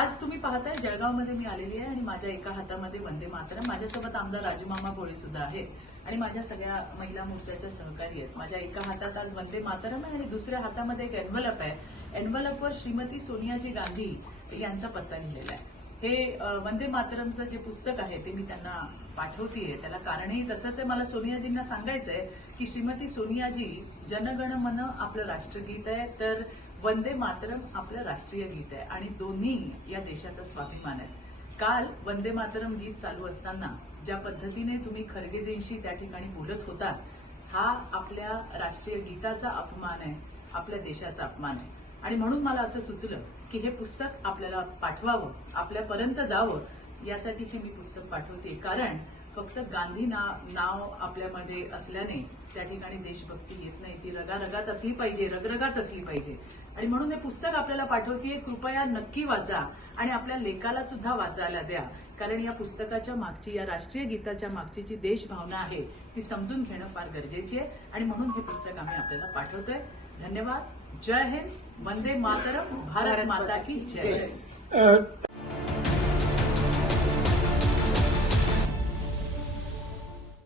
आज तुम्ही पाहताय जळगावमध्ये मी आलेली आहे आणि माझ्या एका हातामध्ये वंदे मातरम, माझ्यासोबत आमदार राजूमामा भोळे सुद्धा आहेत आणि माझ्या सगळ्या महिला मोर्चाच्या सहकारी आहेत. माझ्या एका हातात आज वंदे मातरम आहे आणि दुसऱ्या हातामध्ये एक एन्व्हलप आहे. एन्व्हलपवर श्रीमती सोनियाजी गांधी यांचा पत्ता लिहिलेला आहे. हे वंदे मातरमचं जे पुस्तक आहे ते मी त्यांना पाठवतीये. त्याला कारणही तसंच आहे. मला सोनियाजींना सांगायचंय की श्रीमती सोनियाजी, जनगण मन आपलं राष्ट्रगीत आहे, तर वंदे मातरम आपलं राष्ट्रीय गीत आहे आणि दोन्ही या देशाचा स्वाभिमान आहे. काल वंदे मातरम गीत चालू असताना ज्या पद्धतीने तुम्ही खरगेजींशी त्या ठिकाणी बोलत होता, हा आपल्या राष्ट्रीय गीताचा अपमान आहे, आपल्या देशाचा अपमान आहे. आणि म्हणून मला असं सुचलं की हे पुस्तक आपल्याला पाठवावं, आपल्यापर्यंत जावं, यासाठी हे मी पुस्तक पाठवते. कारण फक्त गांधी नाव आपल्यामध्ये असल्याने त्या ठिकाणी देशभक्ती येत नाही. ती रगारगात असली पाहिजे, रगरगात असली पाहिजे. आणि म्हणून हे पुस्तक आपल्याला पाठवतेय. कृपया नक्की वाचा आणि आपल्या लेकाला सुद्धा वाचायला द्या. कारण या पुस्तकाच्या मागची, या राष्ट्रीय गीताच्या मागची जी देशभावना आहे ती समजून घेणं फार गरजेची आहे आणि म्हणून हे पुस्तक आम्ही आपल्याला पाठवतोय. धन्यवाद. जय हिंद. वंदे मातरम. भारत माता की जय.